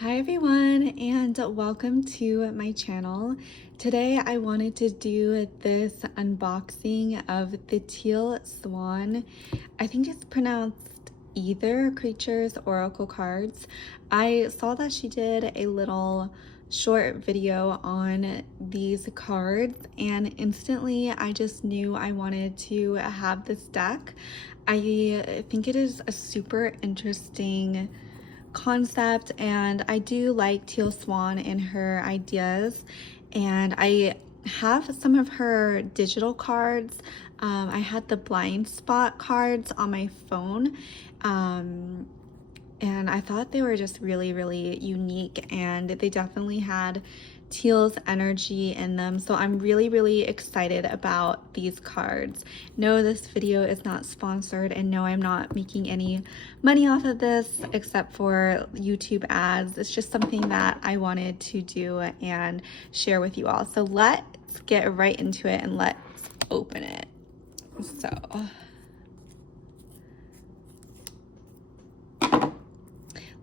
Hi everyone, and welcome to my channel. Today I wanted to do this unboxing of the Teal Swan. I think it's pronounced Aether Creatures Oracle cards. I saw that she did a little short video on these cards and instantly I just knew I wanted to have this deck. I think it is a super interesting concept and I do like Teal Swan and her ideas, and I have some of her digital cards. I had the blind spot cards on my phone, and I thought they were just really unique, and they definitely had Teal's energy in them. So I'm really excited about these cards. No, this video is not sponsored, and no, I'm not making any money off of this except for YouTube ads. It's just something that I wanted to do and share with you all. So let's get right into it and let's open it. So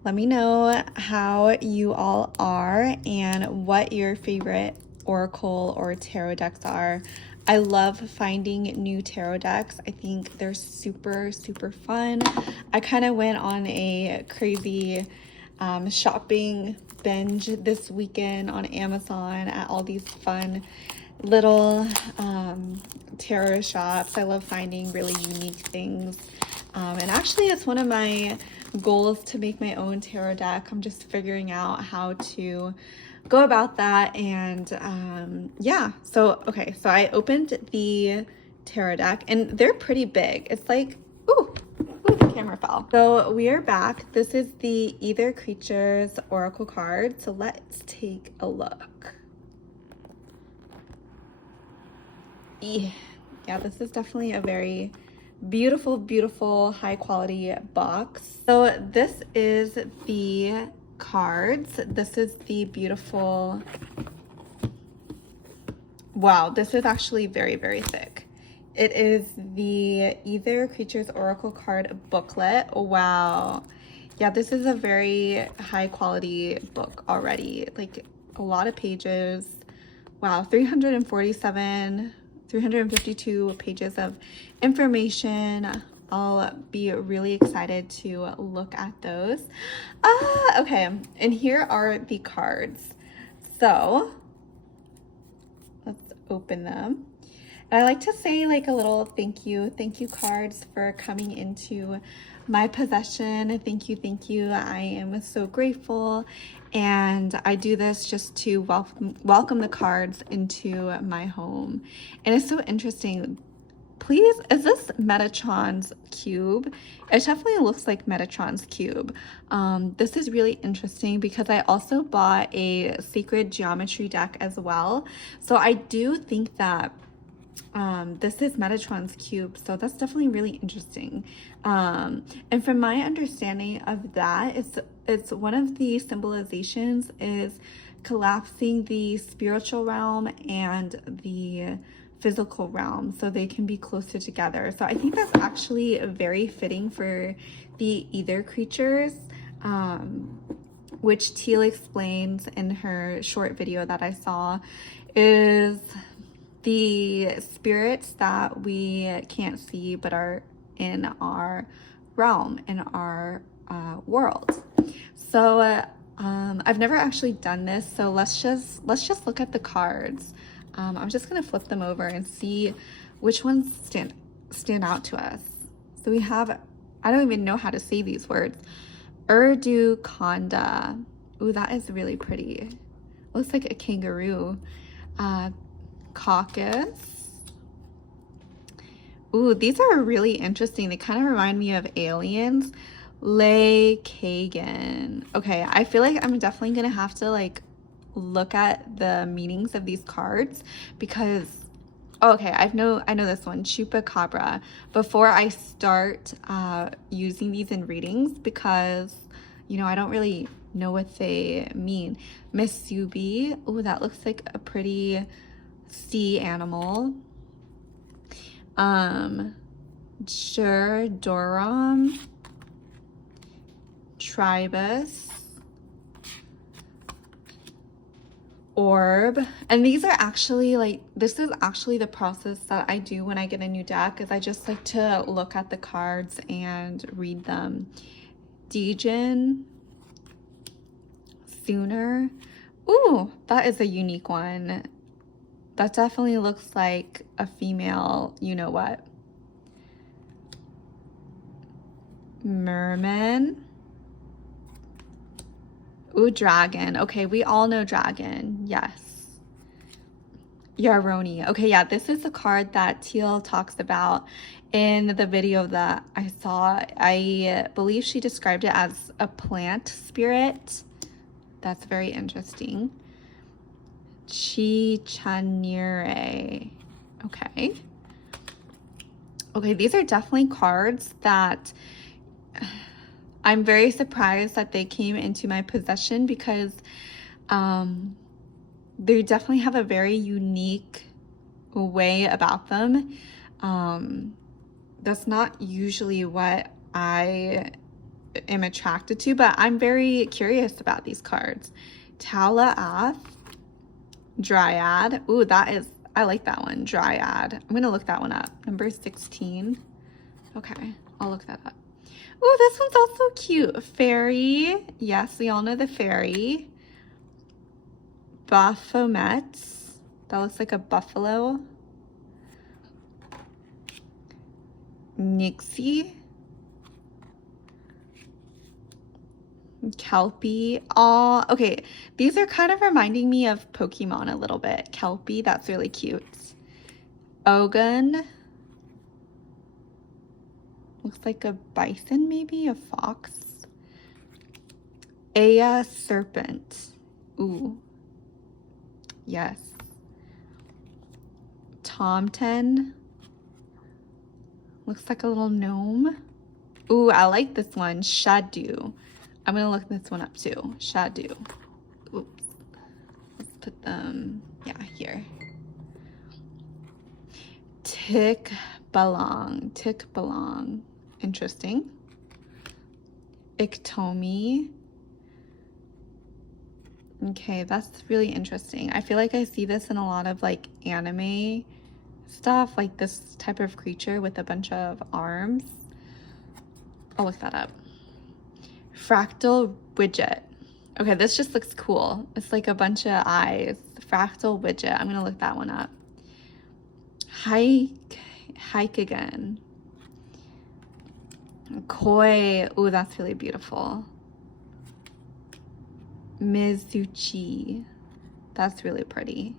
let me know how you all are and what your favorite oracle or tarot decks are. I love finding new tarot decks. I think they're super fun. I kind of went on a crazy shopping binge this weekend on Amazon at all these fun little tarot shops. I love finding really unique things. And actually it's one of my goals to make my own tarot deck. I'm just figuring out how to go about that, and yeah. So okay, so I opened the tarot deck and they're pretty big. It's like, ooh, the camera fell. So we are back. This is the Aether Creatures Oracle card. So let's take a look. Yeah, this is definitely a very beautiful high quality box. So this is the cards. This is the beautiful, wow, this is actually very thick. It is the Aether Creatures Oracle card booklet. Wow. Yeah, this is a very high quality book already, like a lot of pages. Wow, 352 pages of information. I'll be really excited to look at those. Okay, and here are the cards. So let's open them. And I like to say like a little thank you cards for coming into my possession. Thank you. I am so grateful, and I do this just to welcome the cards into my home. And it's so interesting. Please, is this Metatron's cube? It definitely looks like Metatron's cube. This is really interesting because I also bought a sacred geometry deck as well. So I do think that this is Metatron's cube, so that's definitely really interesting. And from my understanding of that, it's one of the symbolizations is collapsing the spiritual realm and the physical realm so they can be closer together. So I think that's actually very fitting for the Aether Creatures, which Teal explains in her short video that I saw, is the spirits that we can't see but are in our realm, in our world. So I've never actually done this, so let's just look at the cards. I'm just gonna flip them over and see which ones stand out to us. So we have, I don't even know how to say these words, Urdu Konda. Ooh, that is really pretty. Looks like a kangaroo. Caucus. Ooh, these are really interesting. They kind of remind me of aliens. Lay Kagan. Okay, I feel like I'm definitely gonna have to like look at the meanings of these cards because, oh, okay, I know this one, Chupacabra, before I start using these in readings, because you know I don't really know what they mean. Misubi. Oh, that looks like a pretty sea animal. Durdoram, Tribus, orb. And these are actually like, this is actually the process that I do when I get a new deck, is I just like to look at the cards and read them. Dejin, Sooner. Ooh, that is a unique one. That definitely looks like a female, you know what. Merman. Ooh, dragon. Okay, we all know dragon. Yes. Yaroni. Okay, yeah, this is the card that Teal talks about in the video that I saw. I believe she described it as a plant spirit. That's very interesting. Chanire. Okay. Okay, these are definitely cards that I'm very surprised that they came into my possession, because they definitely have a very unique way about them. That's not usually what I am attracted to, but I'm very curious about these cards. Talaath, Dryad. Ooh, that is, I like that one. Dryad. I'm gonna look that one up. Number 16. Okay, I'll look that up. Ooh, this one's also cute. Fairy. Yes, we all know the fairy. Baphomet. That looks like a buffalo. Nixie. Kelpie. Oh, okay. These are kind of reminding me of Pokemon a little bit. Kelpie, that's really cute. Ogun. Looks like a bison, maybe a fox. Aya serpent. Ooh. Yes. Tomten. Looks like a little gnome. Ooh, I like this one. Shedu. I'm gonna look this one up too. Shedu. Oops. Let's put them, yeah, here. Tick belong. Interesting. Iktomi. Okay, that's really interesting. I feel like I see this in a lot of like anime stuff, like this type of creature with a bunch of arms. I'll look that up. Fractal Widget. Okay, this just looks cool. It's like a bunch of eyes. Fractal Widget. I'm gonna look that one up. Hike again. Koi. Ooh, that's really beautiful. Mizuchi. That's really pretty.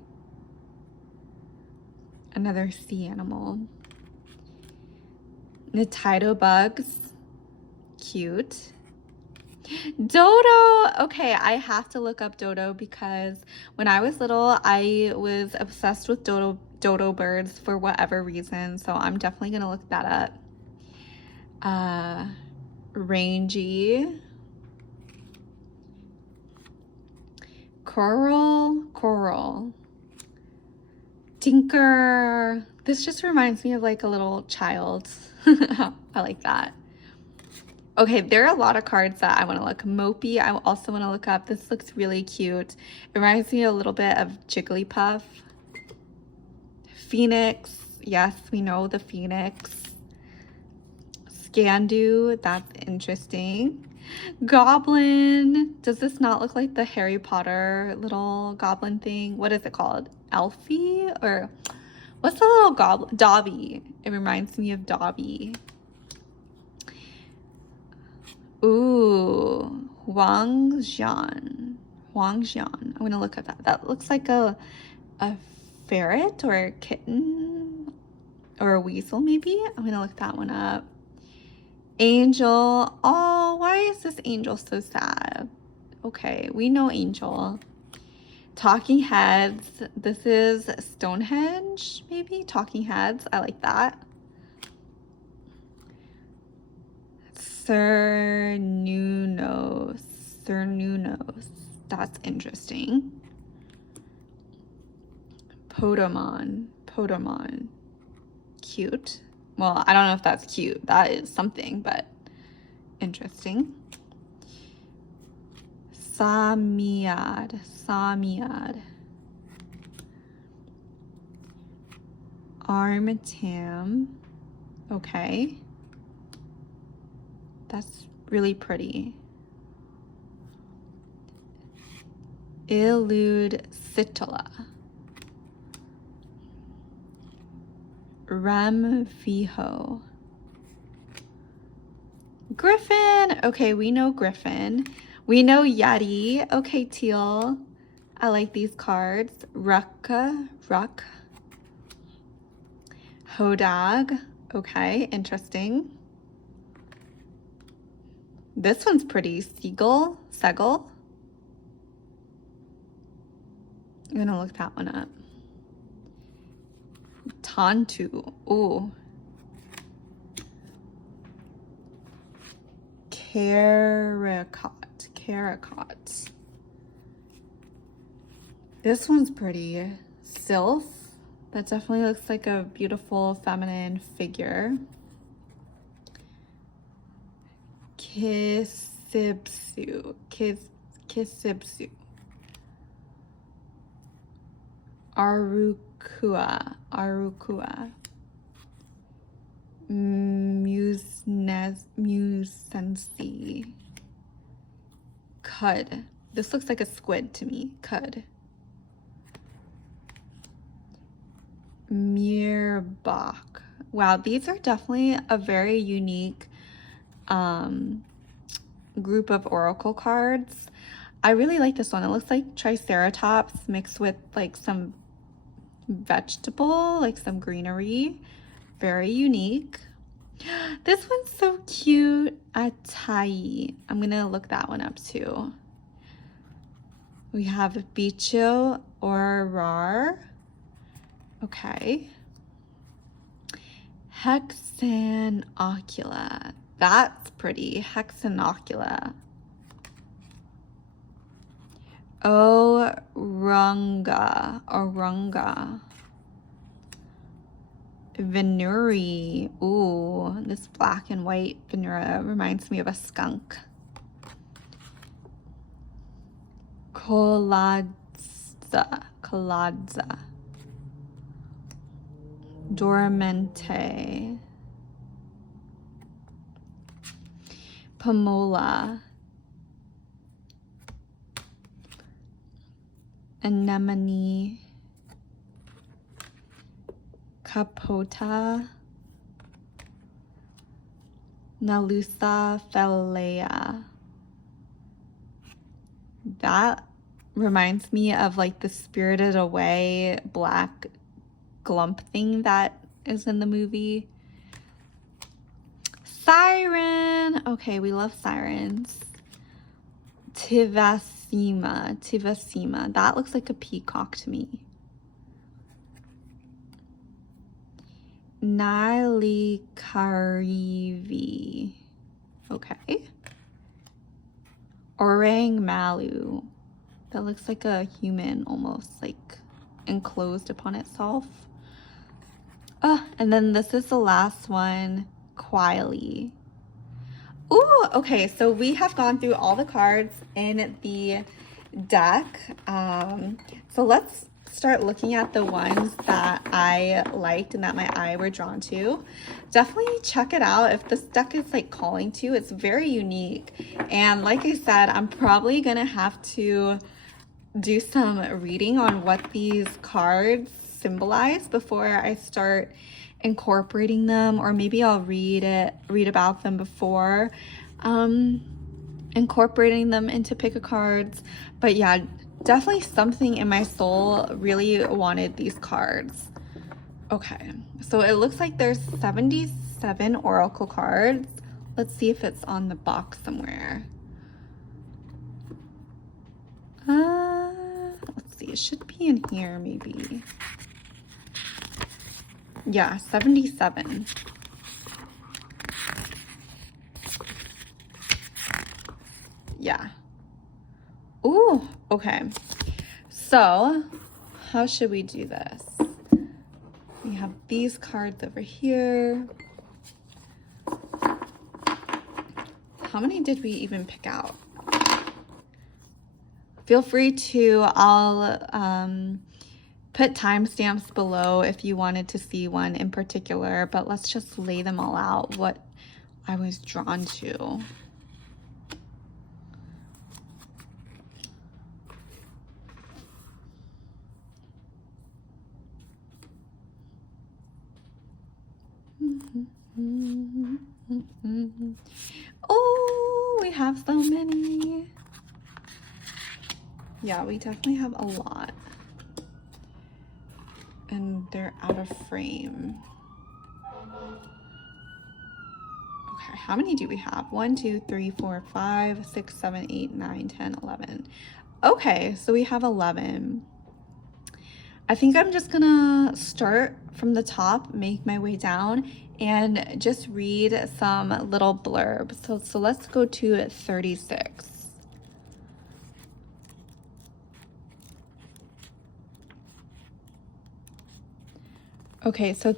Another sea animal. Nitido bugs. Cute. Dodo. Okay, I have to look up Dodo, because when I was little, I was obsessed with dodo birds for whatever reason. So I'm definitely gonna look that up. Rangy. Coral. Tinker. This just reminds me of like a little child. I like that. Okay, there are a lot of cards that I want to look. Mopi, I also want to look up. This looks really cute. It reminds me a little bit of Jigglypuff. Phoenix. Yes, we know the Phoenix. Scandu. That's interesting. Goblin. Does this not look like the Harry Potter little goblin thing? What is it called? Elfie? Or what's the little goblin? Dobby. It reminds me of Dobby. Ooh, Huang Xian. I'm gonna look at that. That looks like a ferret or a kitten or a weasel, maybe. I'm gonna look that one up. Angel. Oh, why is this angel so sad? Okay, we know Angel. Talking Heads. This is Stonehenge, maybe? Talking Heads. I like that. Cernunos. That's interesting. Podamon. Cute. Well, I don't know if that's cute. That is something, but interesting. Samiad. Armatam. Okay. That's really pretty. Elude Citola. Ramviho. Griffin. Okay, we know Griffin. We know Yeti. Okay, Teal. I like these cards. Ruck. Hodag. Okay, interesting. This one's pretty. Sigl. I'm gonna look that one up. Tantu. Ooh. Caracat. This one's pretty. Sylph. That definitely looks like a beautiful feminine figure. Kisibsu. Arukua. Musensi. Cud. This looks like a squid to me. Cud. Mirbach. Wow, these are definitely a very unique group of oracle cards. I really like this one. It looks like Triceratops mixed with like some vegetable, like some greenery. Very unique. This one's so cute. Atai. I'm gonna look that one up too. We have Bicho or Rar. Okay. Hexanocula. That's pretty. Hexanocula. Orunga. Venuri. Ooh, this black and white Venura reminds me of a skunk. Coladza. Dormente. Pomola. Anemone. Capota. Nalusa Felea. That reminds me of like the Spirited Away black glump thing that is in the movie. Siren. Okay, we love sirens. Tivasima. That looks like a peacock to me. Nilikarivi. Okay. Orang Malu. That looks like a human, almost like enclosed upon itself. And then this is the last one, Quiley. Ooh, okay, so we have gone through all the cards in the deck. So let's start looking at the ones that I liked and that my eye were drawn to. Definitely check it out if this deck is like calling to you. It's very unique. And like I said, I'm probably gonna have to do some reading on what these cards symbolize before I start incorporating them, or maybe I'll read about them before incorporating them into pick a cards. But yeah, definitely something in my soul really wanted these cards. Okay, so it looks like there's 77 oracle cards. Let's see if it's on the box somewhere. Let's see, it should be in here maybe. Yeah, 77. Yeah. Ooh, okay. So, how should we do this? We have these cards over here. How many did we even pick out? Feel free to, I'll put timestamps below if you wanted to see one in particular, but let's just lay them all out, what I was drawn to. Oh, we have so many. Yeah, we definitely have a lot. And they're out of frame. Okay, how many do we have? 1, 2, 3, 4, 5, 6, 7, 8, 9, 10, 11. Okay, so we have 11. I think I'm just gonna start from the top, make my way down, and just read some little blurbs. So let's go to 36. Okay, so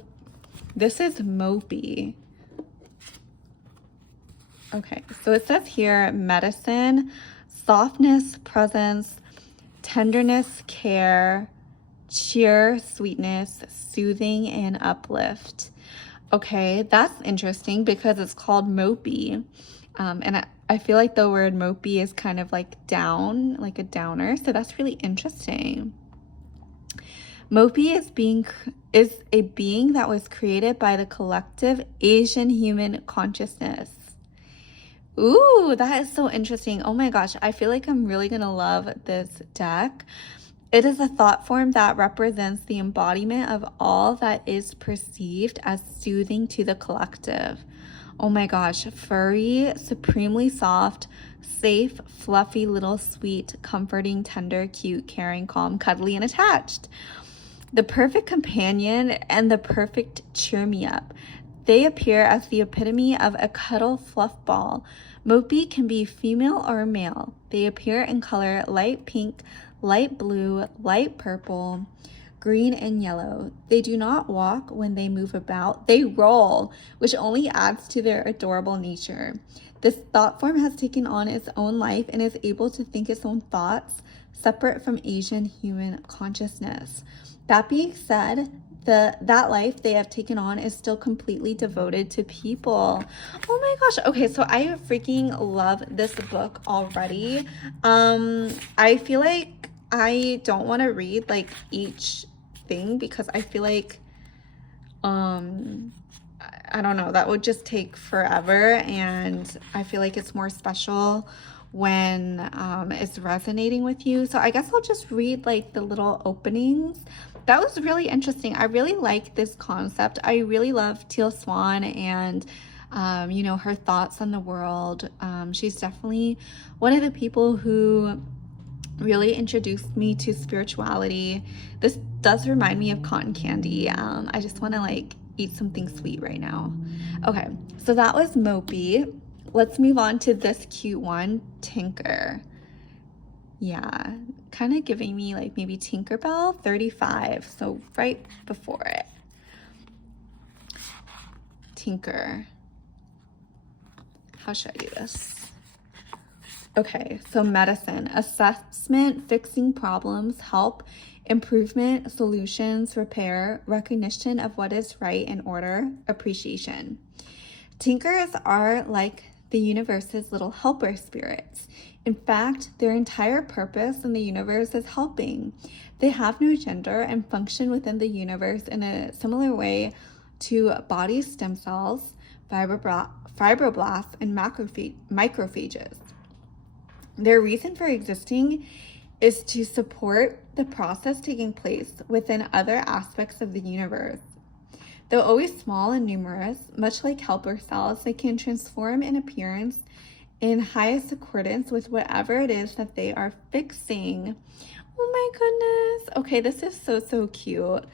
this is Mopi. Okay, so it says here, medicine, softness, presence, tenderness, care, cheer, sweetness, soothing, and uplift. Okay, that's interesting because it's called Mopi. And I feel like the word Mopi is kind of like down, like a downer. So that's really interesting. Mopi is a being that was created by the collective Asian human consciousness. Ooh, that is so interesting. Oh my gosh, I feel like I'm really gonna love this deck. It is a thought form that represents the embodiment of all that is perceived as soothing to the collective. Oh my gosh, furry, supremely soft, safe, fluffy, little sweet, comforting, tender, cute, caring, calm, cuddly, and attached. The perfect companion and the perfect cheer-me-up. They appear as the epitome of a cuddle fluff ball. Mopi can be female or male. They appear in color light pink, light blue, light purple, green, and yellow. They do not walk when they move about. They roll, which only adds to their adorable nature. This thought form has taken on its own life and is able to think its own thoughts, separate from Asian human consciousness. That being said, that life they have taken on is still completely devoted to people. Oh my gosh. Okay, so I freaking love this book already. I feel like I don't want to read like each thing because I feel like I don't know, that would just take forever, and I feel like it's more special when it's resonating with you. So I guess I'll just read like the little openings. That was really interesting. I really like this concept. I really love Teal Swan and you know, her thoughts on the world. She's definitely one of the people who really introduced me to spirituality. This does remind me of cotton candy. I just want to like eat something sweet right now. Okay, so that was Mopi. Let's move on to this cute one, Tinker. Yeah, kind of giving me like maybe Tinkerbell 35, so right before it. Tinker. How should I do this? Okay, so medicine, assessment, fixing problems, help, improvement, solutions, repair, recognition of what is right and order, appreciation. Tinkers are like the universe's little helper spirits. In fact, their entire purpose in the universe is helping. They have no gender and function within the universe in a similar way to body stem cells, fibroblasts, and macrophages. Their reason for existing is to support the process taking place within other aspects of the universe. Though always small and numerous, much like helper cells, they can transform in appearance in highest accordance with whatever it is that they are fixing. Oh my goodness. Okay, this is so cute.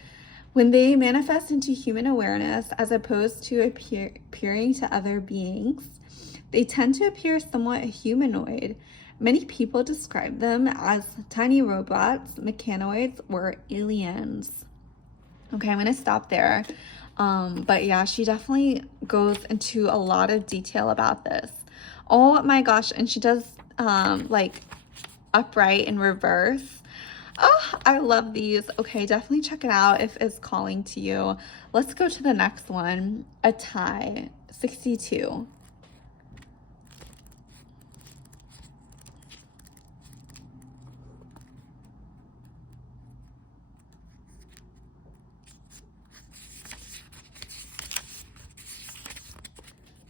When they manifest into human awareness, as opposed to appearing to other beings, they tend to appear somewhat humanoid. Many people describe them as tiny robots, mechanoids, or aliens. Okay, I'm gonna stop there. But yeah, she definitely goes into a lot of detail about this. Oh my gosh, and she does like upright and reverse. Oh, I love these. Okay, definitely check it out if it's calling to you. Let's go to the next one. Atai, 62.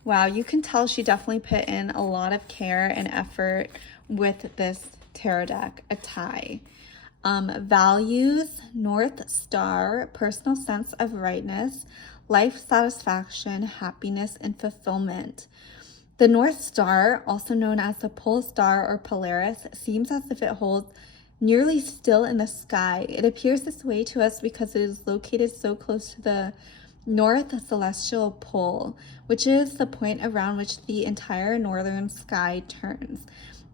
Wow, you can tell she definitely put in a lot of care and effort with this tarot deck, Atai. Values, North Star, personal sense of rightness, life satisfaction, happiness, and fulfillment. The North Star, also known as the pole star or Polaris, seems as if it holds nearly still in the sky. It appears this way to us because it is located so close to the North Celestial Pole, which is the point around which the entire northern sky turns.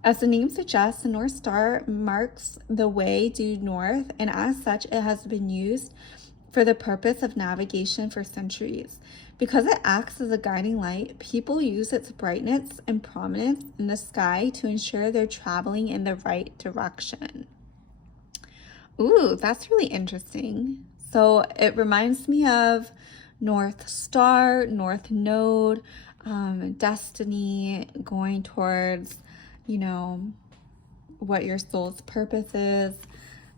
As the name suggests, the North Star marks the way due north, and as such, it has been used for the purpose of navigation for centuries. Because it acts as a guiding light, people use its brightness and prominence in the sky to ensure they're traveling in the right direction. Ooh, that's really interesting. So it reminds me of North Star, North Node, destiny, going towards, you know, what your soul's purpose is.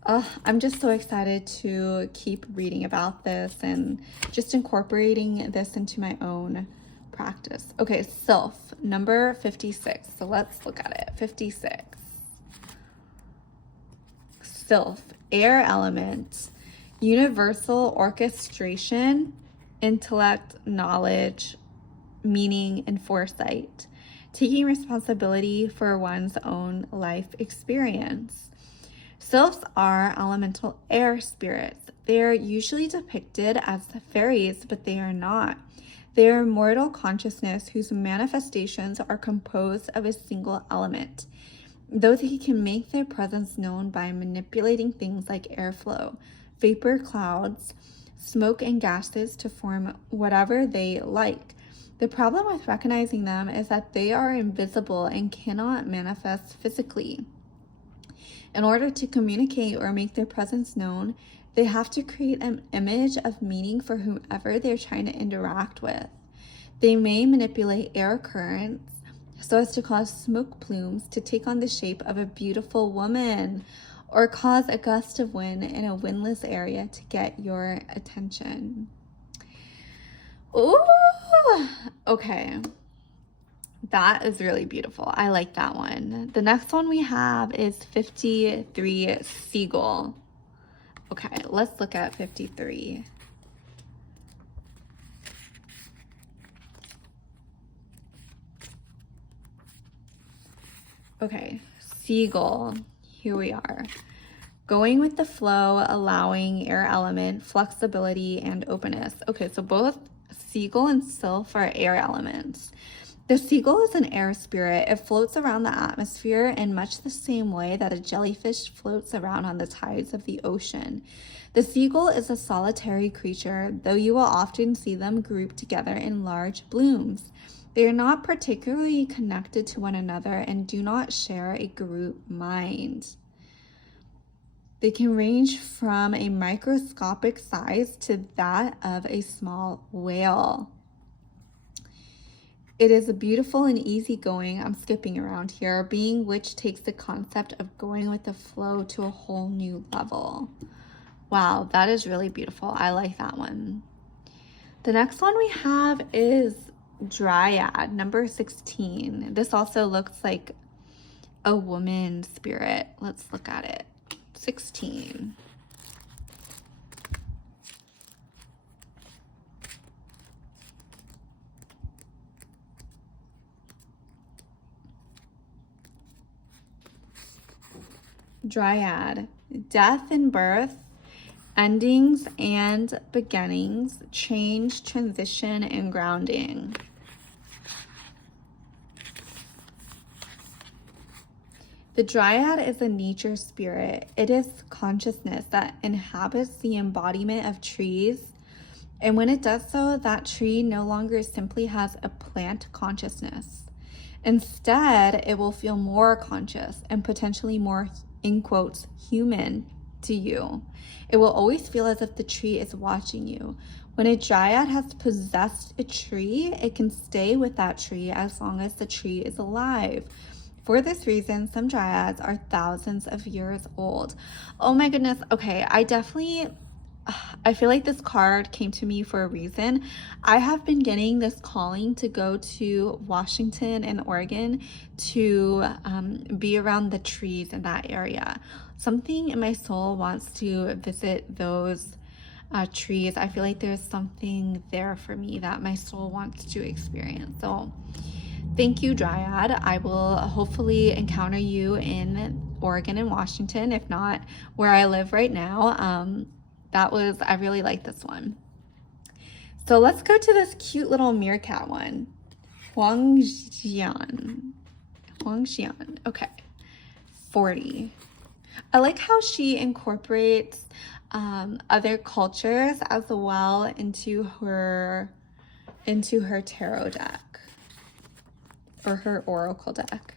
I'm just so excited to keep reading about this and just incorporating this into my own practice. Okay, Sylph, number 56. So let's look at it. 56. Sylph, air element, universal orchestration, intellect, knowledge, meaning, and foresight, taking responsibility for one's own life experience. Sylphs are elemental air spirits. They are usually depicted as fairies, but they are not. They are mortal consciousness whose manifestations are composed of a single element, though they can make their presence known by manipulating things like airflow, vapor clouds, smoke, and gases to form whatever they like. The problem with recognizing them is that they are invisible and cannot manifest physically. In order to communicate or make their presence known, they have to create an image of meaning for whomever they're trying to interact with. They may manipulate air currents so as to cause smoke plumes to take on the shape of a beautiful woman, or cause a gust of wind in a windless area to get your attention. Ooh, okay. That is really beautiful. I like that one. The next one we have is 53, Sigl. Okay, let's look at 53. Okay, Sigl. Here we are. Going with the flow, allowing air element, flexibility, and openness. Okay, so both Sigl and Sylph are air elements. The Sigl is an air spirit. It floats around the atmosphere in much the same way that a jellyfish floats around on the tides of the ocean. The Sigl is a solitary creature, though you will often see them grouped together in large blooms. They are not particularly connected to one another and do not share a group mind. They can range from a microscopic size to that of a small whale. It is a beautiful and easygoing, I'm skipping around here, being which takes the concept of going with the flow to a whole new level. Wow, that is really beautiful. I like that one. The next one we have is Dryad, number 16. This also looks like a woman spirit. Let's look at it. 16. Dryad, death and birth, endings and beginnings, change, transition, and grounding. The Dryad is a nature spirit. It is consciousness that inhabits the embodiment of trees. And when it does so, that tree no longer simply has a plant consciousness. Instead, it will feel more conscious and potentially more, in quotes, human to you. It will always feel as if the tree is watching you. When a dryad has possessed a tree, it can stay with that tree as long as the tree is alive. For this reason, some dryads are thousands of years old. Oh my goodness. Okay, I feel like this card came to me for a reason. I have been getting this calling to go to Washington and Oregon to be around the trees in that area. Something in my soul wants to visit those trees. I feel like there's something there for me that my soul wants to experience. So thank you, Dryad. I will hopefully encounter you in Oregon and Washington, if not where I live right now. I really like this one. So let's go to this cute little meerkat one. Huang Xian. Okay. 40. I like how she incorporates other cultures as well into her tarot deck or her oracle deck.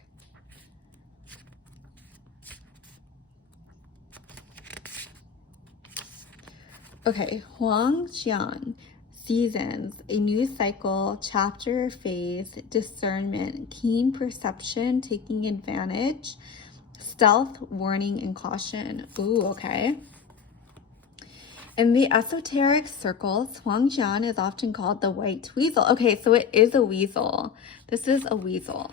Okay, Huang Xian, seasons, a new cycle, chapter, phase, discernment, keen perception, taking advantage, stealth, warning, and caution. Ooh, okay. In the esoteric circles, Huang Xian is often called the white weasel. Okay, so it is a weasel. This is a weasel.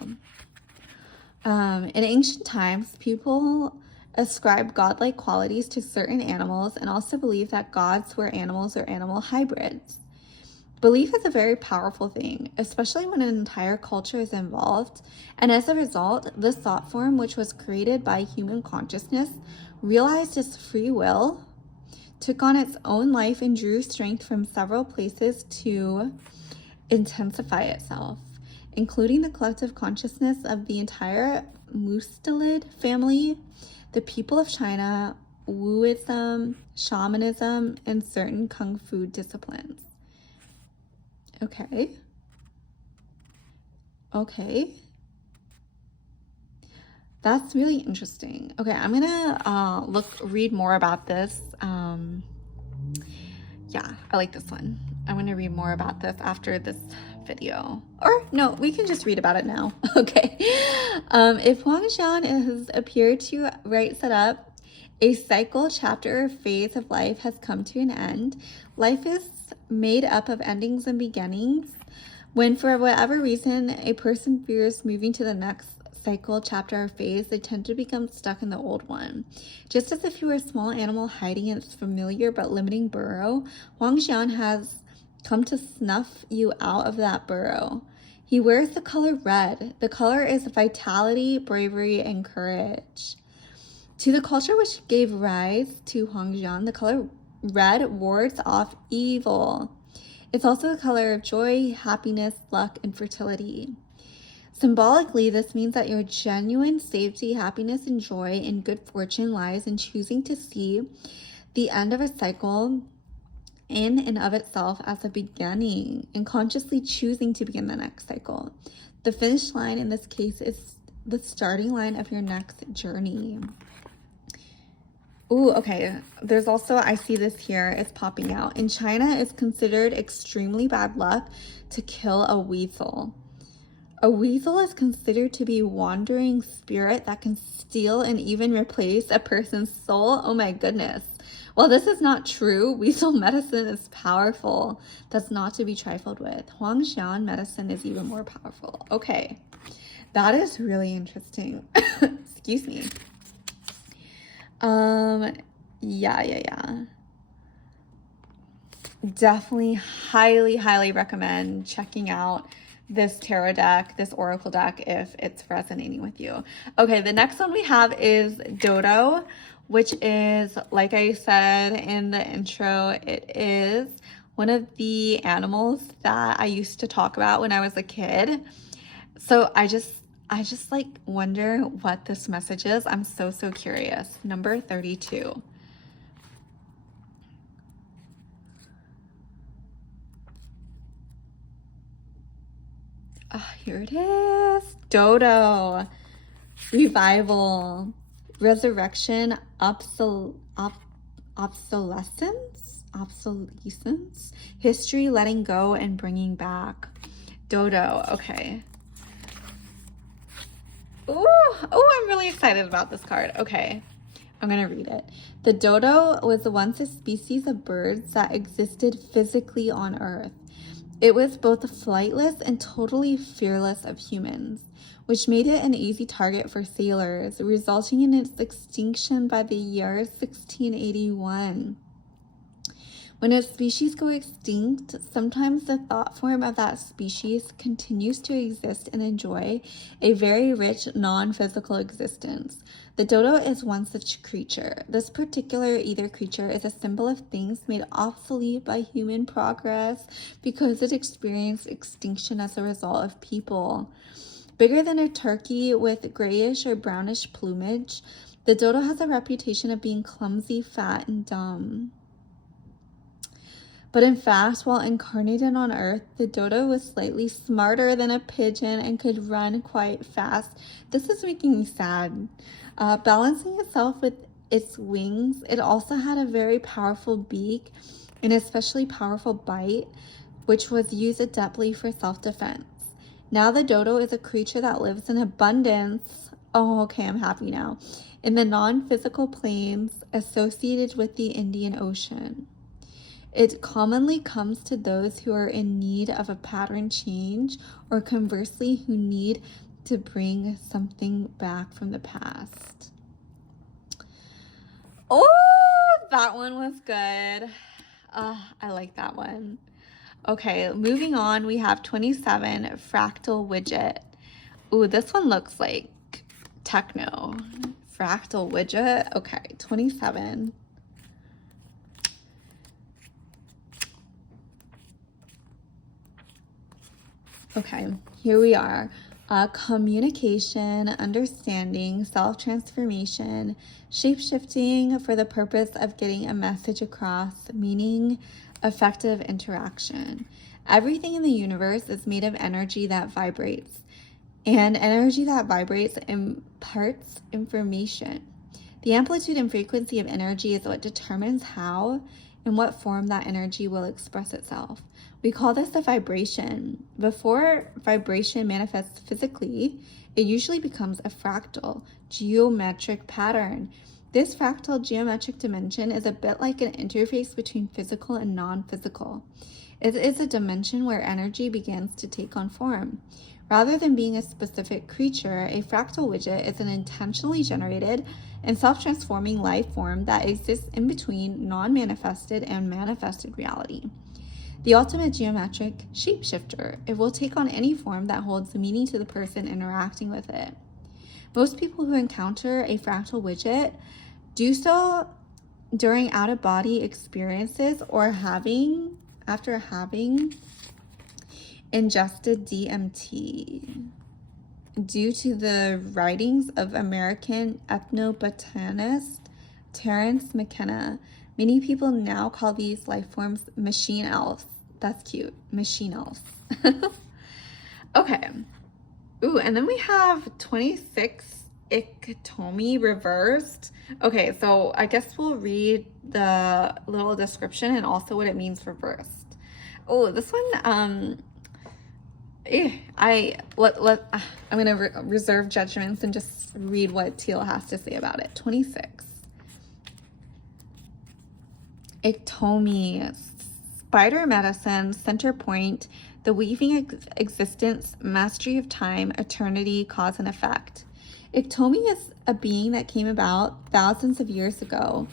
In ancient times, people ascribed godlike qualities to certain animals and also believed that gods were animals or animal hybrids. Belief is a very powerful thing, especially when an entire culture is involved, and as a result, this thought form, which was created by human consciousness, realized its free will, took on its own life, and drew strength from several places to intensify itself, including the collective consciousness of the entire mustelid family, the people of China, Wuism, shamanism, and certain kung fu disciplines. Okay. That's really interesting. Okay, I'm gonna read more about this. Yeah, I like this one. I'm gonna read more about this after this video. Or no, we can just read about it now. Okay. If Huang Xian has appeared to set up, a cycle, chapter, or phase of life has come to an end. Life is made up of endings and beginnings. When, for whatever reason, a person fears moving to the next cycle, chapter, or phase, they tend to become stuck in the old one. Just as if you were a small animal hiding in its familiar but limiting burrow, Huang Xian has come to snuff you out of that burrow. He wears the color red. The color is vitality, bravery, and courage. To the culture which gave rise to Huang Xian, the color red wards off evil. It's also the color of joy, happiness, luck, and fertility. Symbolically, this means that your genuine safety, happiness, and joy and good fortune lies in choosing to see the end of a cycle in and of itself as a beginning and consciously choosing to begin the next cycle. The finish line in this case is the starting line of your next journey. Ooh, okay. There's also, I see this here, it's popping out. In China, it's considered extremely bad luck to kill a weasel. A weasel is considered to be a wandering spirit that can steal and even replace a person's soul. Oh my goodness. While this is not true, weasel medicine is powerful. That's not to be trifled with. Huang Xian medicine is even more powerful. Okay. That is really interesting. Excuse me. Yeah. Definitely highly recommend checking out this tarot deck, this oracle deck, if it's resonating with you. Okay, the next one we have is Dodo, which is, like I said in the intro, it is one of the animals that I used to talk about when I was a kid. So I just like wonder what this message is. I'm so curious. Number 32. Here it is. Dodo. Revival. resurrection, obsolescence, history, letting go, and bringing back. Dodo, okay. Ooh, I'm really excited about this card. Okay, I'm gonna read it. The dodo was once a species of birds that existed physically on Earth. It was both flightless and totally fearless of humans, which made it an easy target for sailors, resulting in its extinction by the year 1681. When a species goes extinct, sometimes the thought form of that species continues to exist and enjoy a very rich, non-physical existence. The dodo is one such creature. This particular Aether creature is a symbol of things made obsolete by human progress because it experienced extinction as a result of people. Bigger than a turkey with grayish or brownish plumage, the dodo has a reputation of being clumsy, fat, and dumb. But in fact, while incarnated on Earth, the dodo was slightly smarter than a pigeon and could run quite fast. This is making me sad. Balancing itself with its wings, it also had a very powerful beak, an especially powerful bite, which was used adeptly for self-defense. Now the dodo is a creature that lives in abundance. Oh, okay, I'm happy now. In the non-physical planes associated with the Indian Ocean. It commonly comes to those who are in need of a pattern change, or conversely, who need to bring something back from the past. Oh, that one was good. I like that one. Okay, moving on, we have 27, Fractal Widget. Ooh, this one looks like techno. Fractal Widget. Okay, 27. Okay, here we are. Communication, understanding, self-transformation, shape-shifting for the purpose of getting a message across, meaning, effective interaction. Everything in the universe is made of energy that vibrates, and energy that vibrates imparts information. The amplitude and frequency of energy is what determines how and what form that energy will express itself. We call this a vibration. Before vibration manifests physically, it usually becomes a fractal geometric pattern. This fractal geometric dimension is a bit like an interface between physical and non-physical. It is a dimension where energy begins to take on form. Rather than being a specific creature, a fractal widget is an intentionally generated and self-transforming life form that exists in between non-manifested and manifested reality. The ultimate geometric shapeshifter. It will take on any form that holds meaning to the person interacting with it. Most people who encounter a fractal widget do so during out-of-body experiences or after having ingested DMT. Due to the writings of American ethnobotanist Terence McKenna, many people now call these life forms machine elves. That's cute. Machine elves. Okay. Ooh, and then we have 26 Iktomi reversed. Okay, so I guess we'll read the little description and also what it means reversed. Oh, this one, I'm gonna reserve judgments and just read what Teal has to say about it. 26. Iktomi, spider medicine, center point, the weaving existence, mastery of time, eternity, cause and effect. Iktomi is a being that came about thousands of years ago.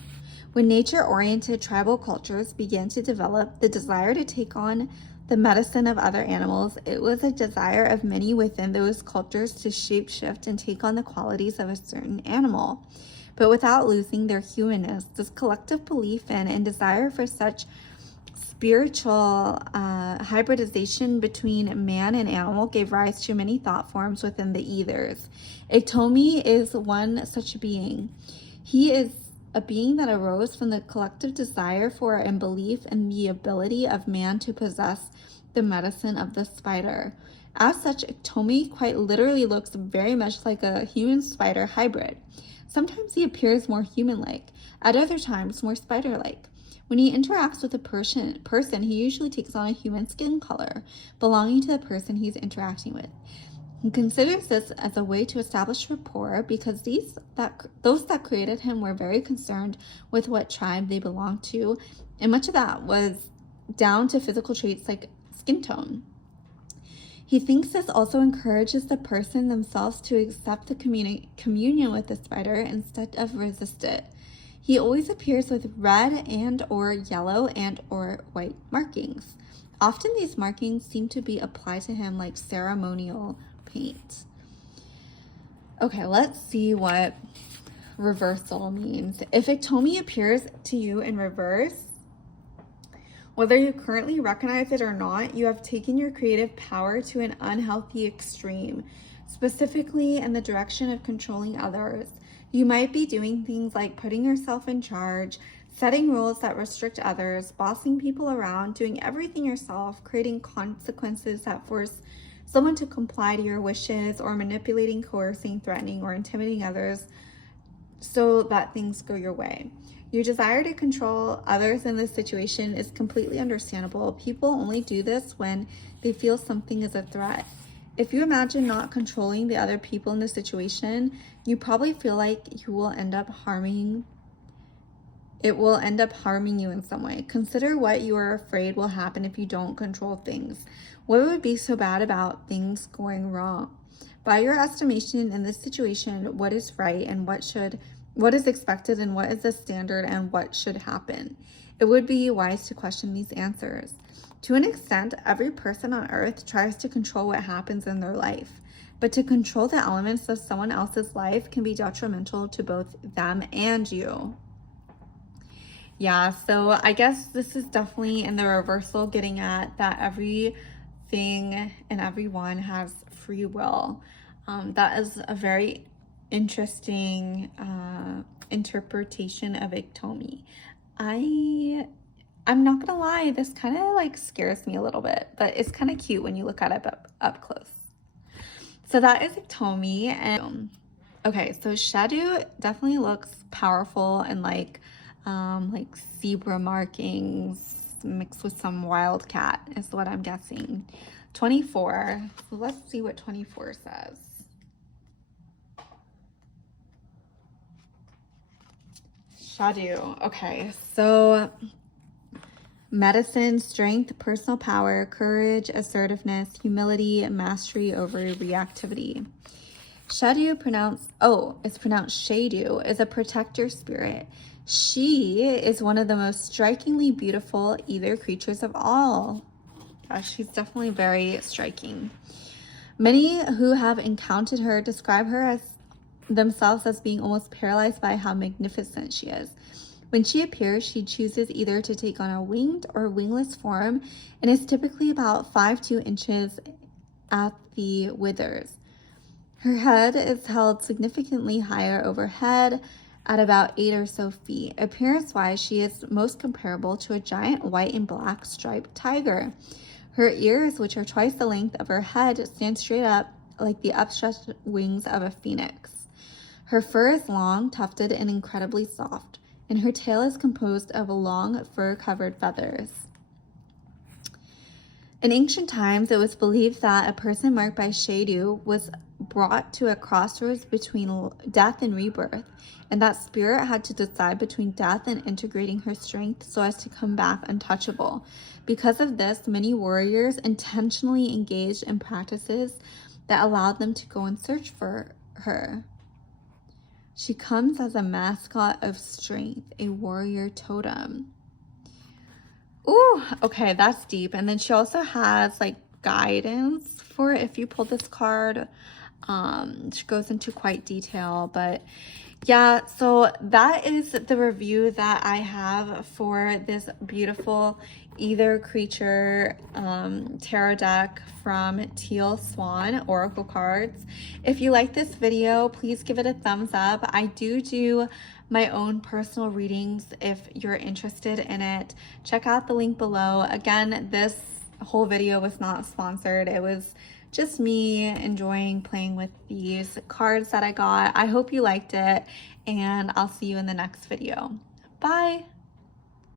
When nature-oriented tribal cultures began to develop the desire to take on the medicine of other animals, it was a desire of many within those cultures to shapeshift and take on the qualities of a certain animal, but without losing their humanness. This collective belief in and desire for such spiritual hybridization between man and animal gave rise to many thought forms within the ethers. Iktomi is one such being. He is a being that arose from the collective desire for and belief in the ability of man to possess the medicine of the spider. As such, Iktomi quite literally looks very much like a human spider hybrid. Sometimes he appears more human-like, at other times more spider-like. When he interacts with a person, he usually takes on a human skin color, belonging to the person he's interacting with. He considers this as a way to establish rapport because those that created him were very concerned with what tribe they belonged to, and much of that was down to physical traits like skin tone. He thinks this also encourages the person themselves to accept the communion with the spider instead of resist it. He always appears with red and or yellow and or white markings. Often these markings seem to be applied to him like ceremonial paint. Okay, let's see what reversal means. If Iktomi appears to you in reverse, whether you currently recognize it or not, you have taken your creative power to an unhealthy extreme, specifically in the direction of controlling others. You might be doing things like putting yourself in charge, setting rules that restrict others, bossing people around, doing everything yourself, creating consequences that force someone to comply to your wishes, or manipulating, coercing, threatening, or intimidating others so that things go your way. Your desire to control others in this situation is completely understandable. People only do this when they feel something is a threat. If you imagine not controlling the other people in the situation, you probably feel like it will end up harming you in some way. Consider what you are afraid will happen if you don't control things. What would be so bad about things going wrong? By your estimation in this situation, what is right and what is expected and what is the standard and what should happen? It would be wise to question these answers. To an extent, every person on earth tries to control what happens in their life, but to control the elements of someone else's life can be detrimental to both them and you. Yeah, so I guess this is definitely in the reversal getting at that everything and everyone has free will. That is a very interesting interpretation of Iktomi. I'm not gonna lie, this kind of like scares me a little bit, but it's kind of cute when you look at it up close. So that is Iktomi. And okay, so Shedu definitely looks powerful and like zebra markings mixed with some wildcat is what I'm guessing. 24. So let's see what 24 says. Shedu. Okay, so medicine, strength, personal power, courage, assertiveness, humility, mastery over reactivity. Shedu it's pronounced Shedu, is a protector spirit. She is one of the most strikingly beautiful Aether creatures of all. Gosh, she's definitely very striking. Many who have encountered her describe her as themselves as being almost paralyzed by how magnificent she is. When she appears, she chooses either to take on a winged or wingless form and is typically about 5 to 2 inches at the withers. Her head is held significantly higher overhead at about 8 or so feet. Appearance-wise, she is most comparable to a giant white and black striped tiger. Her ears, which are twice the length of her head, stand straight up like the upstretched wings of a phoenix. Her fur is long, tufted, and incredibly soft, and her tail is composed of long, fur-covered feathers. In ancient times, it was believed that a person marked by Shedu was brought to a crossroads between death and rebirth, and that spirit had to decide between death and integrating her strength so as to come back untouchable. Because of this, many warriors intentionally engaged in practices that allowed them to go and search for her. She comes as a mascot of strength, a warrior totem. Ooh, okay, that's deep. And then she also has like guidance for if you pull this card. She goes into quite detail, but yeah, so that is the review that I have for this beautiful Aether Creature tarot deck from Teal Swan Oracle Cards. If you like this video, please give it a thumbs up. I do my own personal readings if you're interested in it. Check out the link below. Again, this whole video was not sponsored. It was just me enjoying playing with these cards that I got. I hope you liked it, and I'll see you in the next video. Bye.